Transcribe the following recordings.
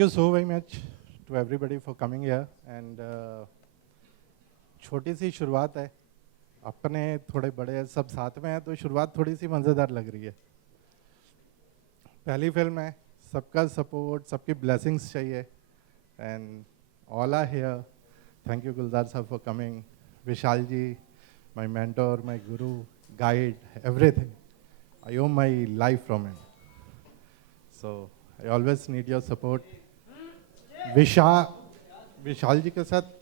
you so very much to everybody for coming here. And छोटी सी शुरुआत है, अपने थोड़े बड़े सब साथ में हैं तो शुरुआत थोड़ी सी मज़ेदार लग रही है। पहली फिल्म है, सबका सपोर्ट, सबकी ब्लेसिंग्स चाहिए। And all are here. Thank you Gulzar sahab for coming, Vishal ji, my mentor, my guru, guide, everything. I owe my life from him. So I always need your support. विशाल जी के साथ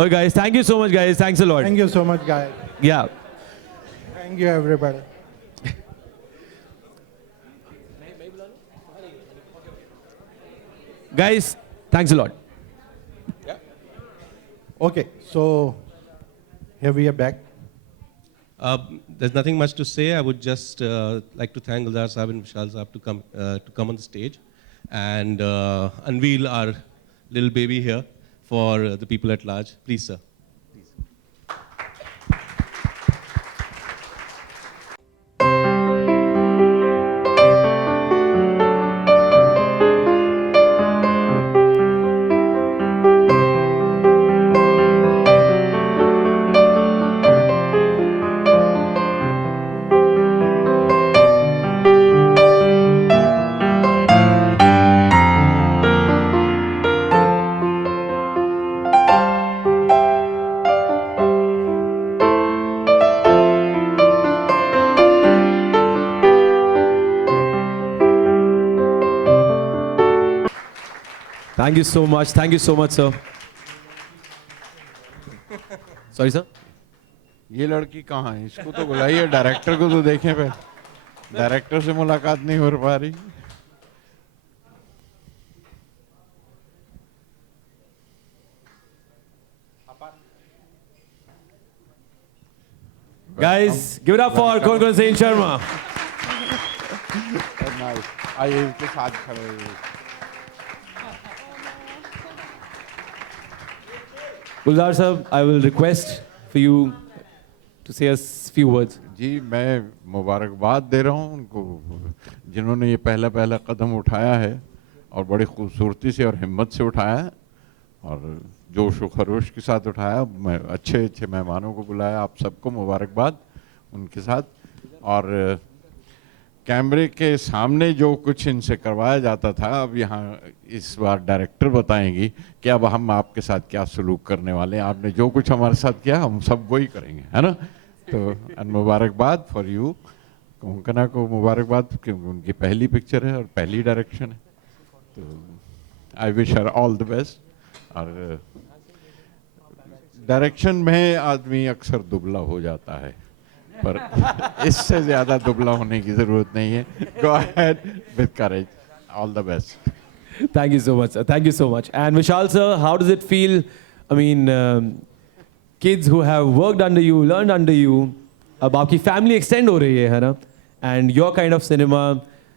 Okay, guys, thank you so much, guys. Thanks a lot. Thank you so much, guys. Yeah. Thank you, everybody. Guys, thanks a lot. Okay, so here we are back. There's nothing much to say. I would just like to thank Guldar Sahab and Vishal Sahab to come on the stage and unveil our little baby here for the people at large. Please, sir. Thank you so much. Thank you so much, sir. Sorry, sir. ये लड़की कहाँ है? इसको तो बुलाइए, director को तो देखें पे। डायरेक्टर से मुलाकात नहीं हो पा रही। Guys, give it up for Konkan Singh Sharma. आइए इसके साथ खड़े होइए। Guldar sir, I will request for you to say us few words. जी मैं मुबारकबाद दे रहा हूँ उनको, जिन्होंने ये पहला कदम उठाया है और बड़ी खूबसूरती से और हिम्मत से उठाया है और जोश व खरोश के साथ उठाया। मैं अच्छे मेहमानों को बुलाया, आप सबको मुबारकबाद उनके साथ। और कैमरे के सामने जो कुछ इनसे करवाया जाता था, अब यहाँ इस बार डायरेक्टर बताएंगी कि अब हम आपके साथ क्या सलूक करने वाले हैं। आपने जो कुछ हमारे साथ किया हम सब वही करेंगे, है ना? तो मुबारकबाद फॉर यू, कोंकणा को मुबारकबाद क्योंकि उनकी पहली पिक्चर है और पहली डायरेक्शन है। तो I wish her all the best. और डायरेक्शन में आदमी अक्सर दुबला हो जाता है, पर इससे ज्यादा दुबला होने की जरूरत नहीं है। Go ahead with courage. All the best. Thank you so much, sir. Thank you so much. And Vishal sir, how does it feel? I mean, kids who have worked under you, learned under you, अब आपकी family extend हो रही है ना? And your kind of cinema,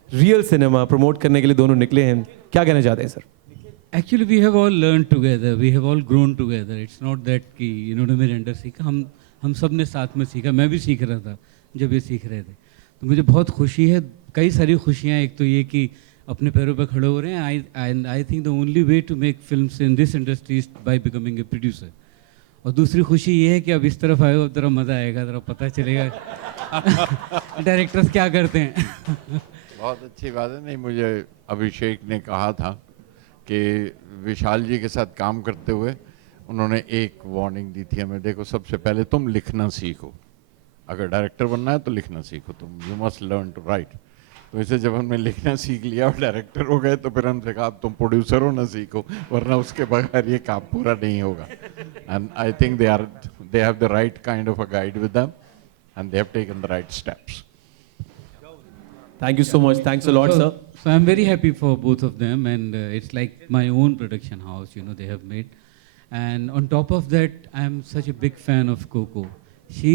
real cinema promote करने के लिए दोनों निकले हैं। क्या कहना चाहते हैं sir? Actually, we have all learned together. We have all grown together. It's not that कि इन्होंने मेरे अंडर सीखा, हम सब ने साथ में सीखा। मैं भी सीख रहा था जब ये सीख रहे थे, तो मुझे बहुत खुशी है। कई सारी खुशियाँ, एक तो ये कि अपने पैरों पर खड़े हो रहे हैं। I think the only way to make films in this industry is by becoming a producer. और दूसरी खुशी ये है कि अब इस तरफ आए हो, अब ज़रा मज़ा आएगा, ज़रा पता चलेगा डायरेक्टर्स क्या करते हैं। बहुत अच्छी बात है। नहीं, मुझे अभिषेक ने कहा था कि विशाल जी के साथ काम करते हुए उन्होंने एक वार्निंग दी थी हमें, देखो सबसे पहले तुम लिखना सीखो, अगर डायरेक्टर बनना है तो लिखना सीखो तुम, you must learn to write. तो इसे जब हमने लिखना सीख लिया और डायरेक्टर हो गए तो फिर हमसे कहा अब तुम प्रोड्यूसर हो ना सीखो, वरना उसके बगैर ये काम पूरा नहीं होगा. And I think they have the right kind of a guide with them, and they have taken the right steps. Thank you so much. Thanks a lot, so, sir. So I'm very happy for both of them, and it's like my own production house, you know, they have made. And on top of that, I'm such a big fan of Coco. She,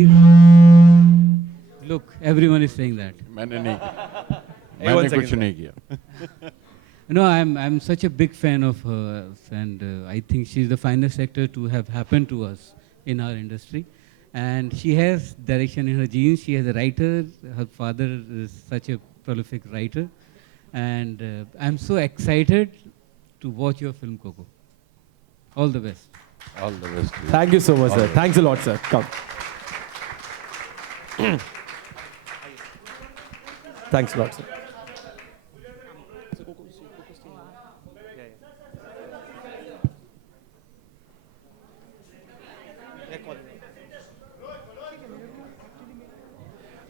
look, everyone is saying that. मैंने नहीं किया. Hey, one मैंने second, कुछ sir. नहीं किया. No, I'm such a big fan of her, and I think she's the finest actor to have happened to us in our industry. And she has direction in her genes. She has a writer. Her father is such a prolific writer. And I'm so excited to watch your film, Coco. All the best. All the best. to you. Thank you so much, All sir. right. Thanks a lot, sir. Come. Thanks a lot, sir.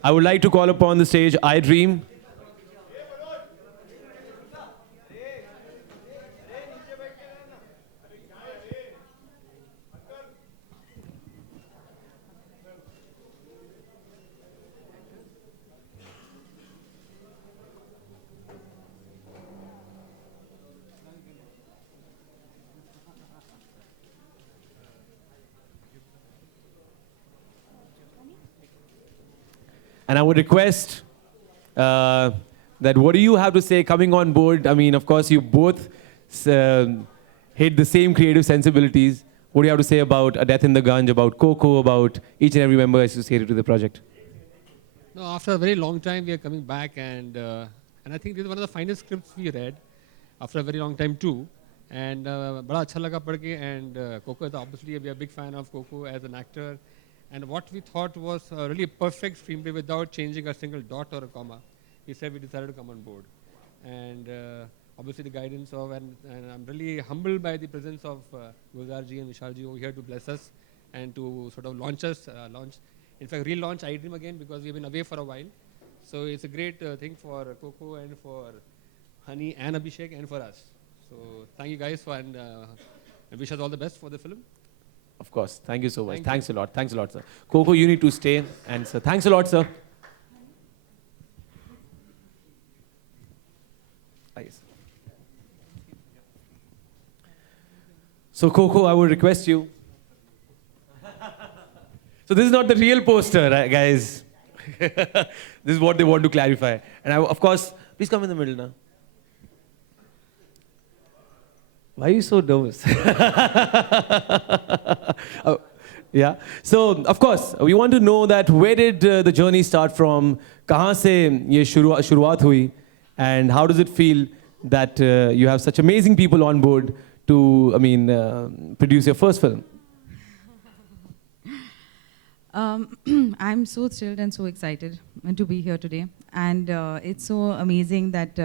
I would like to call upon the stage I Dream. And I would request that what do you have to say coming on board? I mean, of course, you both hate the same creative sensibilities. What do you have to say about A Death in the Gunge, about Coco, about each and every member associated with the project? No, after a very long time, we are coming back, and I think this is one of the finest scripts we read after a very long time too. And बड़ा अच्छा लगा पढ़ के, and Coco is obviously we are a big fan of Coco as an actor. And what we thought was really a perfect screenplay without changing a single dot or a comma. We said we decided to come on board, and obviously the guidance of and I'm really humbled by the presence of Gulzar ji and Vishal ji over here to bless us and to sort of launch us, in fact relaunch I Dream again, because we've been away for a while. So it's a great thing for Coco and for Honey and Abhishek and for us. So thank you guys for and wish us all the best for the film. Of course. Thank you so much. Thank Thanks a lot. Thanks a lot, sir. Coco, you need to stay. And sir, thanks a lot, sir. Nice. So, Coco, I would request you. So, this is not the real poster, guys. This is what they want to clarify. And I, of course, please come in the middle now. Why are you so nervous? Oh, yeah. So, of course, we want to know that where did the journey start from? कहाँ से ये शुरुआत हुई? And how does it feel that you have such amazing people on board to, produce your first film? I'm so thrilled and so excited to be here today. And it's so amazing that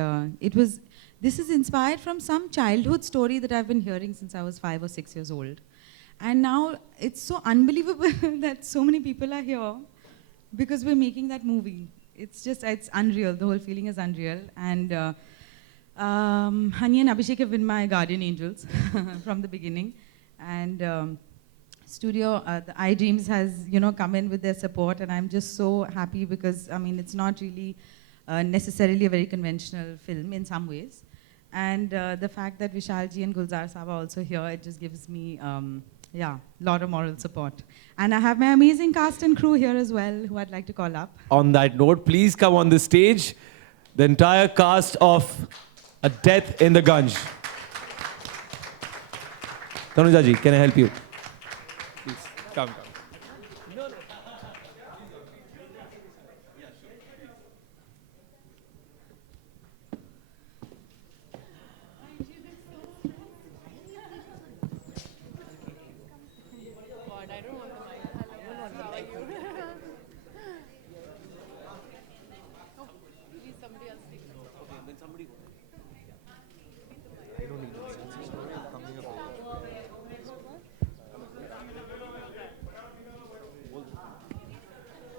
this is inspired from some childhood story that I've been hearing since I was 5 or 6 years old. And now it's so unbelievable that so many people are here because we're making that movie. It's unreal. The whole feeling is unreal. And Hani and Abhishek have been my guardian angels from the beginning. And the I Dreams has, come in with their support. And I'm just so happy because, it's not really necessarily a very conventional film in some ways. And the fact that Vishalji and Gulzar Saab are also here, it just gives me, a lot of moral support. And I have my amazing cast and crew here as well, who I'd like to call up. On that note, please come on the stage. The entire cast of A Death in the Gunge. Tanuja ji, can I help you? Please, come.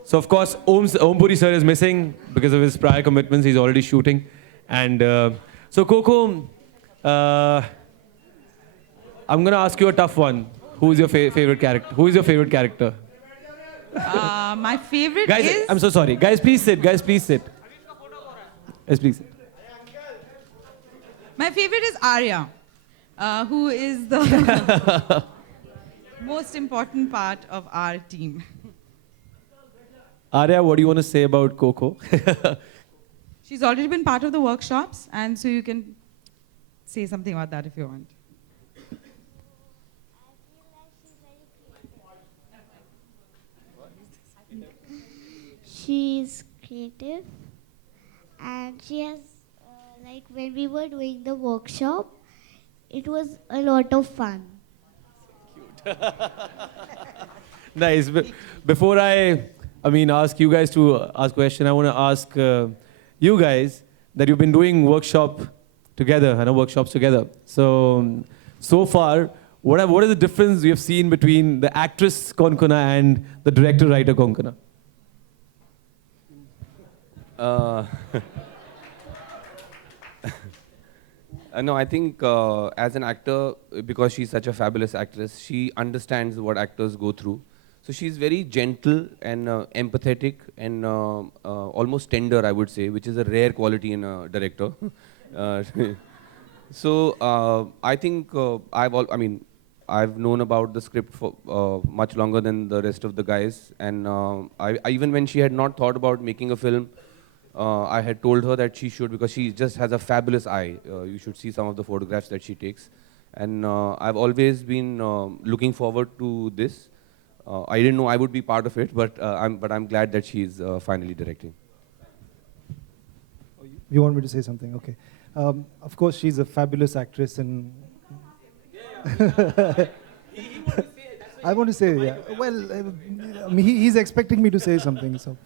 So of course, Om Puri sir is missing because of his prior commitments. He's already shooting. And so Coco, I'm going to ask you a tough one. Who is your favorite character? Who is your favorite character? My favorite Guys, is... I'm so sorry. Guys, please sit. Guys, please sit. Yes, please sit. My favorite is Arya, who is the most important part of our team. Arya, what do you want to say about Coco? She's already been part of the workshops, and so you can say something about that if you want. She's creative, and she has, like when we were doing the workshop, it was a lot of fun. Nice. Before I ask you guys to ask a question, I want to ask you guys that you've been doing workshops together. So far, what is the difference you have seen between the actress Konkona and the director-writer Konkona? No, I think as an actor, because she's such a fabulous actress, she understands what actors go through. So she's very gentle and empathetic and almost tender, I would say, which is a rare quality in a director. So I think I've known about the script for much longer than the rest of the guys. And even when she had not thought about making a film, I had told her that she should, because she just has a fabulous eye. You should see some of the photographs that she takes. And I've always been looking forward to this. I didn't know I would be part of it, but I'm glad that she's finally directing. You want me to say something? Okay. Of course, she's a fabulous actress, and I want to say, yeah. Well, he's expecting me to say something, so.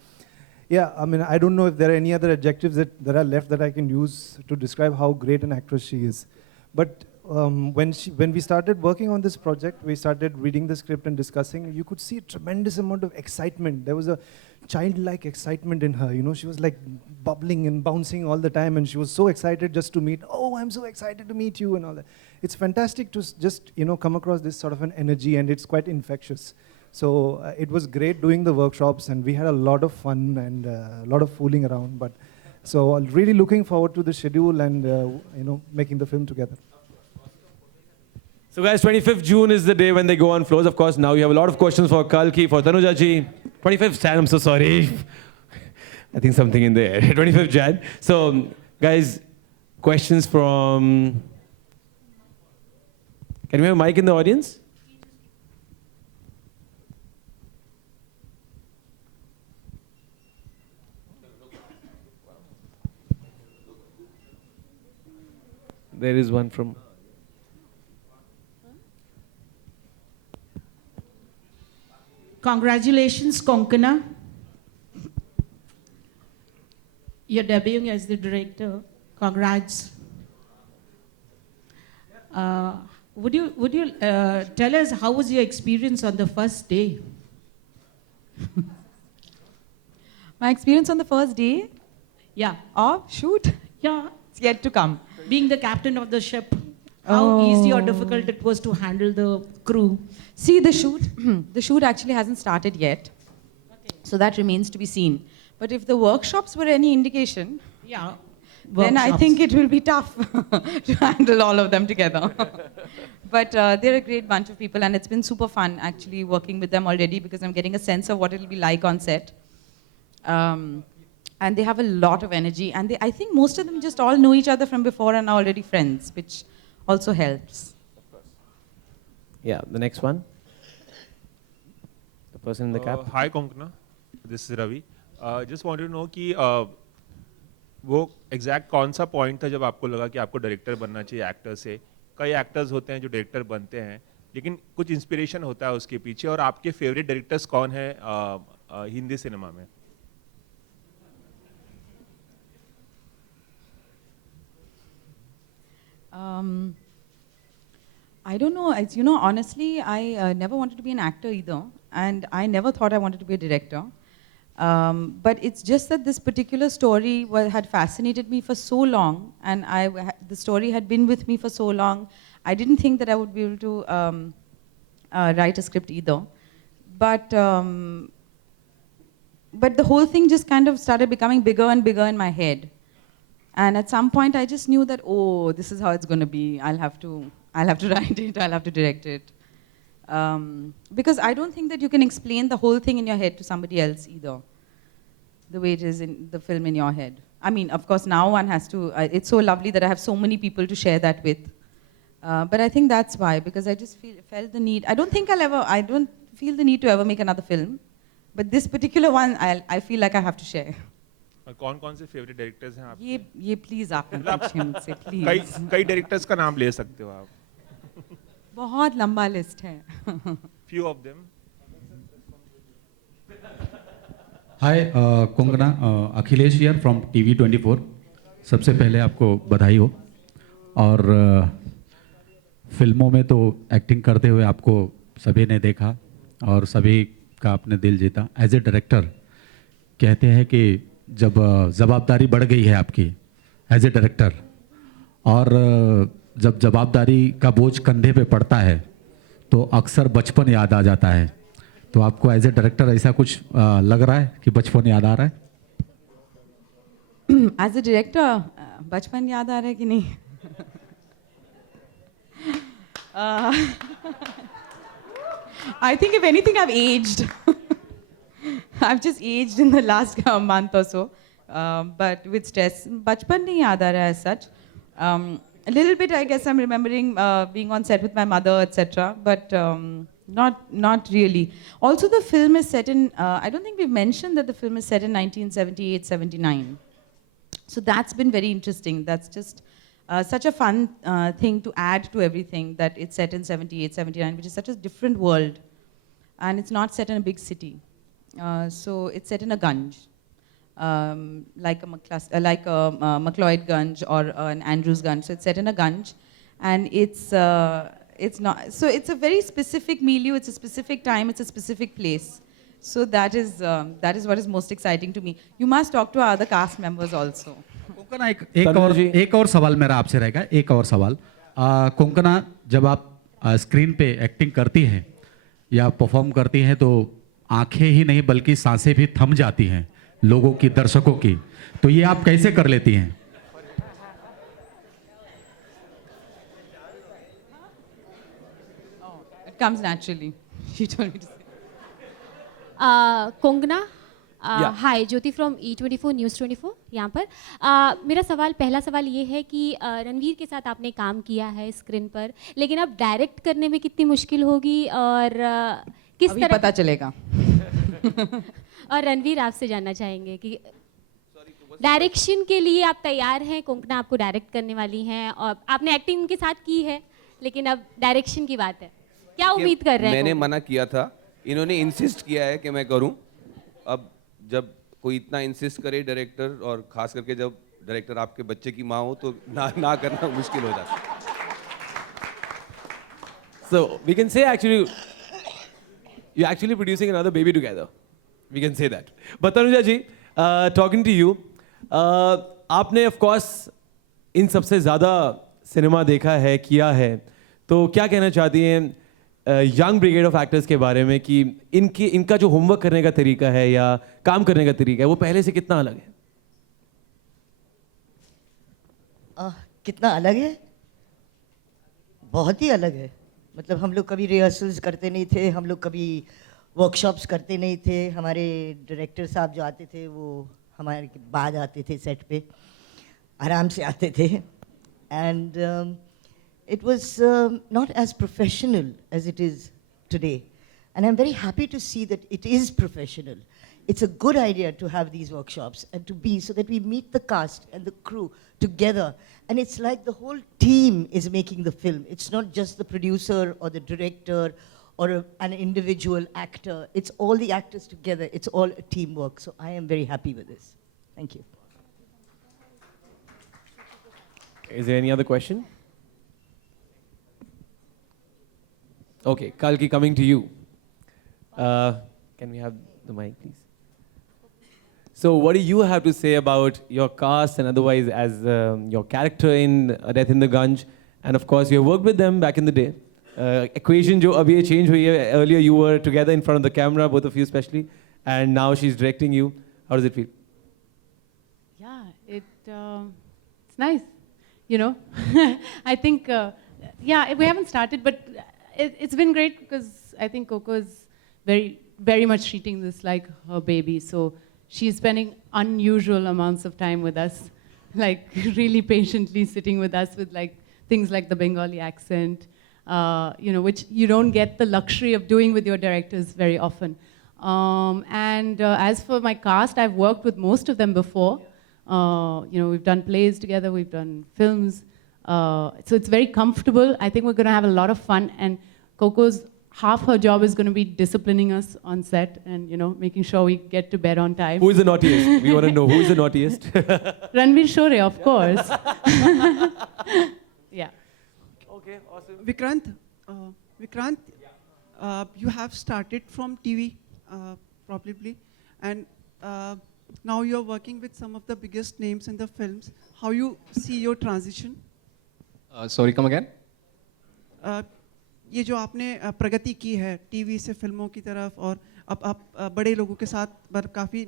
Yeah, I don't know if there are any other adjectives that are left that I can use to describe how great an actress she is. But when we started working on this project, we started reading the script and discussing, you could see a tremendous amount of excitement. There was a childlike excitement in her, she was like bubbling and bouncing all the time, and she was so excited just to meet, oh, I'm so excited to meet you and all that. It's fantastic to just, come across this sort of an energy, and it's quite infectious. So it was great doing the workshops, and we had a lot of fun and a lot of fooling around. But so I'm really looking forward to the schedule and making the film together. So guys, 25th June is the day when they go on floors. Of course, now you have a lot of questions for Kalki, for Tanuja ji. 25th Jan, I'm so sorry. I think something in the air. 25th Jan. So guys, questions from... Can we have a mic in the audience? There is one from... Congratulations, Konkona. You're debuting as the director. Congrats. Would you tell us how was your experience on the first day? My experience on the first day? Yeah. Of shoot? Yeah. It's yet to come. Being the captain of the ship, how easy or difficult it was to handle the crew? See, the shoot actually hasn't started yet. Okay. So that remains to be seen. But if the workshops were any indication, Yeah. then I think it will be tough to handle all of them together. But they're a great bunch of people, and it's been super fun actually working with them already, because I'm getting a sense of what it'll be like on set. And they have a lot of energy, and I think most of them just all know each other from before and are already friends, which also helps. Yeah, the next one. The person in the cap. Hi Konkona, this is Ravi. Just wanted to know कि वो exact कौन सा point था जब आपको लगा कि आपको डायरेक्टर बनना चाहिए एक्टर से? कई एक्टर्स होते हैं जो डायरेक्टर बनते हैं, लेकिन कुछ इंस्पिरेशन होता है उसके पीछे, और आपके फेवरेट डायरेक्टर्स कौन है हिंदी सिनेमा में? I don't know. Honestly, I never wanted to be an actor either. And I never thought I wanted to be a director. But it's just that this particular story had fascinated me for so long, and the story had been with me for so long. I didn't think that I would be able to write a script either. But the whole thing just kind of started becoming bigger and bigger in my head. And at some point, I just knew that, oh, this is how it's going to be. I'll have to write it. I'll have to direct it. Because I don't think that you can explain the whole thing in your head to somebody else either, the way it is in the film in your head. I mean, of course, now one has to, it's so lovely that I have so many people to share that with. But I think that's why, because I just felt the need. I don't feel the need to ever make another film. But this particular one, I feel like I have to share. और कौन-कौन से favourite directors हैं आपके? ये please आप पूछिए मुझसे please. कई डायरेक्टर्स का नाम ले सकते हो आप. बहुत लंबा लिस्ट है. Few of them. Hi Kangana, Akhilesh here from TV24. सबसे पहले आपको बधाई हो. और फिल्मों में तो एक्टिंग करते हुए आपको सभी ने देखा और सभी का आपने दिल जीता. एज ए डायरेक्टर कहते हैं कि जब जवाबदारी बढ़ गई है आपकी एज ए डायरेक्टर, और जब जवाबदारी का बोझ कंधे पे पड़ता है तो अक्सर बचपन याद आ जाता है. तो आपको एज ए डायरेक्टर ऐसा कुछ लग रहा है कि बचपन याद आ रहा है? एज ए डायरेक्टर बचपन याद आ रहा है कि नहीं? I think if anything, I've aged. I've just aged in the last month or so. But with stress, bachpan nahi yaad aa raha as such. A little bit, I guess, I'm remembering being on set with my mother, etc. But not really. Also, the film is set in, I don't think we've mentioned that the film is set in 1978-79. So that's been very interesting. That's just such a fun thing to add to everything, that it's set in 78-79, which is such a different world. And it's not set in a big city. So it's set in a Ganj, like a McLeod Ganj or an Andrews Ganj. So it's set in a Ganj, and it's not. So it's a very specific milieu. It's a specific time. It's a specific place. So that is what is most exciting to me. You must talk to our other cast members also. Konkona, एक और सवाल मेरा आपसे रहेगा. एक और सवाल. कोंकणा, जब आप स्क्रीन पे एक्टिंग करती हैं या परफॉर्म करती हैं तो आंखें ही नहीं बल्कि सांसें भी थम जाती हैं लोगों की, दर्शकों की. तो ये आप कैसे कर लेती हैं? It comes naturally. She told me to say. Kangana, hi, Jyoti from E24 news 24 यहाँ पर. मेरा पहला सवाल ये है कि रणवीर के साथ आपने काम किया है स्क्रीन पर, लेकिन अब डायरेक्ट करने में कितनी मुश्किल होगी और किस तरह पता चलेगा. और रणवीर, आपसे जानना चाहेंगे कि डायरेक्शन के लिए आप तैयार हैं? कोंकणा आपको डायरेक्ट करने वाली हैं और आपने एक्टिंग उनके साथ की है, लेकिन अब डायरेक्शन की बात है. क्या उम्मीद कर रहे हैं? मैंने मना किया था, इन्होंने इंसिस्ट किया है कि मैं करूं. अब जब कोई इतना इंसिस्ट करे डायरेक्टर, और खास करके जब डायरेक्टर आपके बच्चे की माँ हो, तो ना करना मुश्किल हो जाता है. So we can say actually, you're actually producing another baby together. We can say that. But Tanuja ji, talking to you, आपने of course इन सबसे ज़्यादा सिनेमा देखा है, किया है, तो क्या कहना चाहती हैं यंग ब्रिगेड ऑफ एक्टर्स के बारे में कि इनका जो होमवर्क करने का तरीका है या काम करने का तरीका है वो पहले से कितना अलग है? कितना अलग है? बहुत ही अलग है. मतलब हम लोग कभी रिहर्सल्स करते नहीं थे, हम लोग कभी वर्कशॉप्स करते नहीं थे. हमारे डायरेक्टर साहब जो आते थे वो हमारे बाद आते थे सेट पे, आराम से आते थे. And it was not as professional as it is today. And I'm very happy to see that it is professional. It's a good idea to have these workshops and to be so that we meet the cast and the crew together. And it's like the whole team is making the film. It's not just the producer or the director or an individual actor. It's all the actors together. It's all a teamwork. So I am very happy with this. Thank you. Is there any other question? Okay, Kalki, coming to you. Can we have the mic, please? So, what do you have to say about your cast and otherwise as your character in Death in the Gunj? And of course, you have worked with them back in the day. Equation jo abhi ye change hui hai. Earlier, you were together in front of the camera, both of you especially, and now she's directing you. How does it feel? Yeah, it's nice. You know, I think, yeah, we haven't started, but it's been great because I think Coco is very, very much treating this like her baby. So she's spending unusual amounts of time with us, like really patiently sitting with us with like things like the Bengali accent, you know, which you don't get the luxury of doing with your directors very often. And as for my cast, I've worked with most of them before. You know, we've done plays together, we've done films. So it's very comfortable. I think we're going to have a lot of fun. And Coco's half her job is going to be disciplining us on set and, you know, making sure we get to bed on time. Who is the naughtiest? We want to know who is the naughtiest. Ranveer Shore, of course. Yeah. Okay, awesome. Vikrant, you have started from TV, probably, and now you're working with some of the biggest names in the films. How you see your transition? Sorry, come again? ये जो आपने प्रगति की है TV से फिल्मों की तरफ और अब आप बड़े लोगों के साथ काफ़ी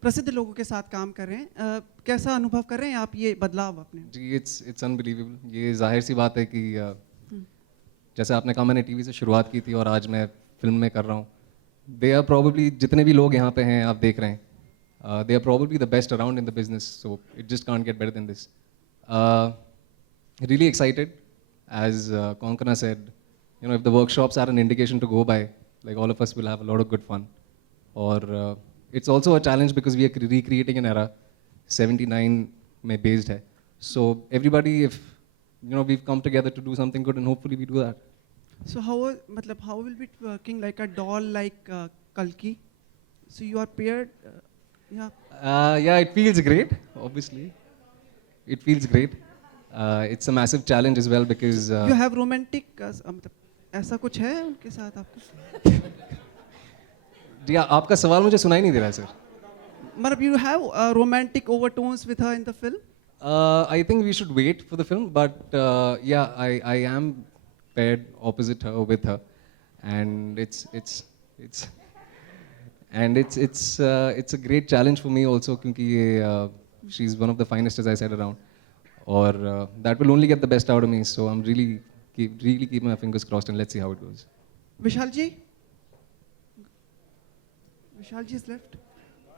प्रसिद्ध लोगों के साथ काम कर रहे हैं, कैसा अनुभव कर रहे हैं आप ये बदलाव अपने? जी, it's unbelievable. ये जाहिर सी बात है कि जैसे आपने कहा मैंने टीवी से शुरुआत की थी और आज मैं फिल्म में कर रहा हूँ. They are probably जितने भी लोग यहाँ पे हैं आप देख रहे हैं, they are probably the best around in the business, so it just can't get better than this. Really excited. As Konkana said, you know, if the workshops are an indication to go by, like all of us will have a lot of good fun. Or it's also a challenge because we are recreating an era, 79 mein based hai. So everybody, if you know, we've come together to do something good, and hopefully we do that. So how will it working like a doll like Kalki? So you are paired, yeah. Yeah, it feels great. Obviously, it feels great. It's a massive challenge as well because you have romantic ऐसा कुछ है उनके साथ आपको? जी आपका सवाल मुझे सुनाई नहीं दे रहा है सर. मतलब you have romantic overtones with her in the film? I think we should wait for the film, but yeah, I am paired opposite her with her, and it's a great challenge for me also because she's one of the finest, as I said, around. Or that will only get the best out of me. So I'm really keep my fingers crossed and let's see how it goes. Vishalji is left.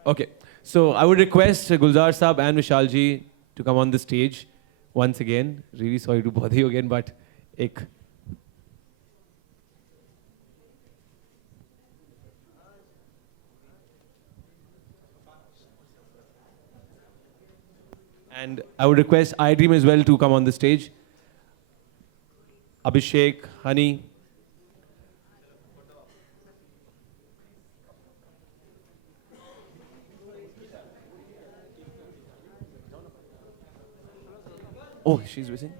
Okay, so I would request Gulzar Saab and Vishalji to come on the stage once again. Really sorry to bother you again, but ek. And I would request iDream as well to come on the stage. Abhishek, Honey. Oh, she's missing.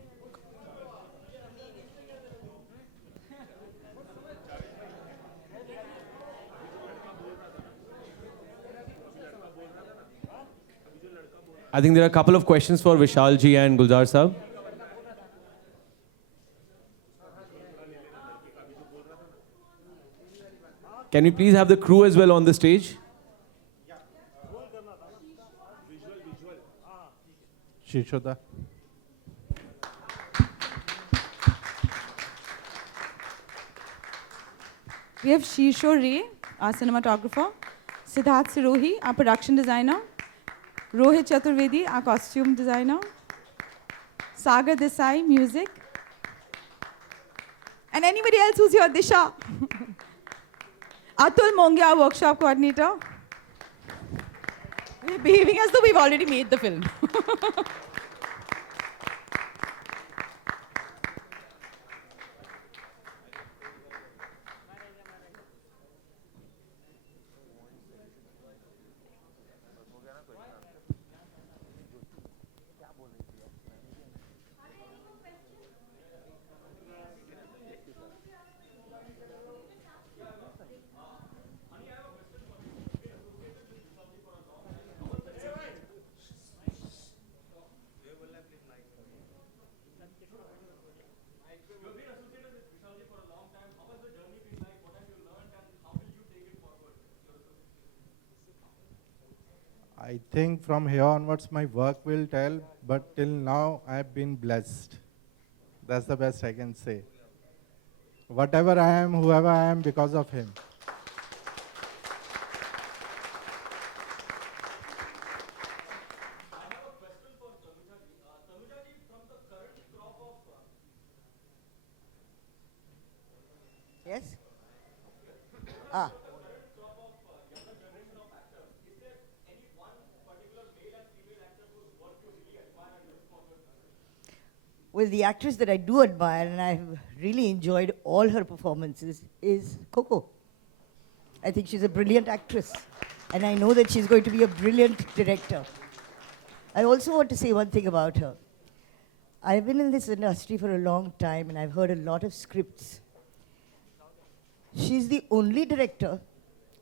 I think there are a couple of questions for Vishalji and Gulzar Saab. Can we please have the crew as well on the stage? Shishoda. We have Shisho Ray, our cinematographer, Siddharth Sirohi, our production designer, Rohit Chaturvedi, our costume designer, Sagar Desai, music, and anybody else who's here, Disha. Atul Mongia, our workshop coordinator. We're behaving as though we've already made the film. I think from here onwards my work will tell, but till now I've been blessed. That's the best I can say. Whatever I am, whoever I am, because of him. Yes? Ah. Well, the actress that I do admire, and I've really enjoyed all her performances, is Coco. I think she's a brilliant actress, and I know that she's going to be a brilliant director. I also want to say one thing about her. I've been in this industry for a long time, and I've heard a lot of scripts. She's the only director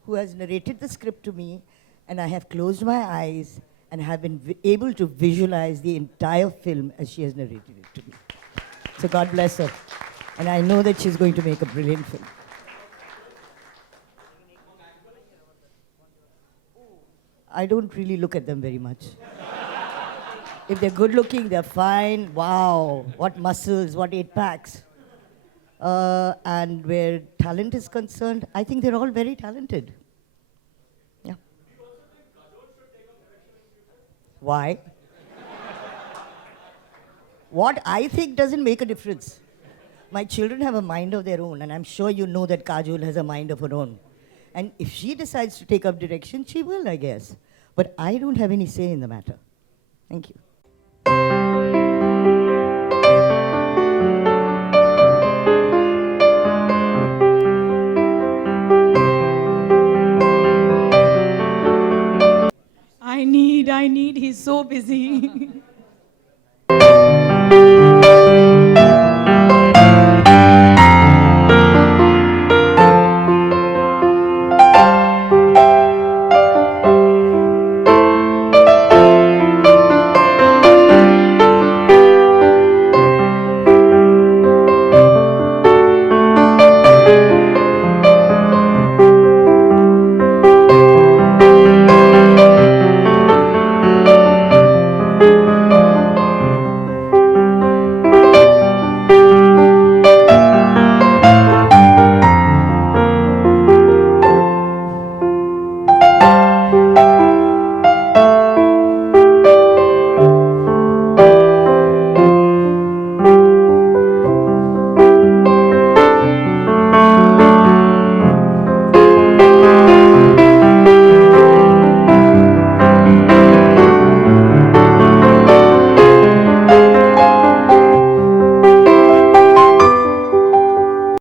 who has narrated the script to me, and I have closed my eyes and have been able to visualize the entire film as she has narrated it to me. So God bless her. And I know that she's going to make a brilliant film. I don't really look at them very much. If they're good looking, they're fine. Wow, what muscles, what 8-packs. And where talent is concerned, I think they're all very talented. Yeah. Why? What I think doesn't make a difference. My children have a mind of their own, and I'm sure you know that Kajol has a mind of her own. And if she decides to take up direction, she will, I guess. But I don't have any say in the matter. Thank you. I need, he's so busy.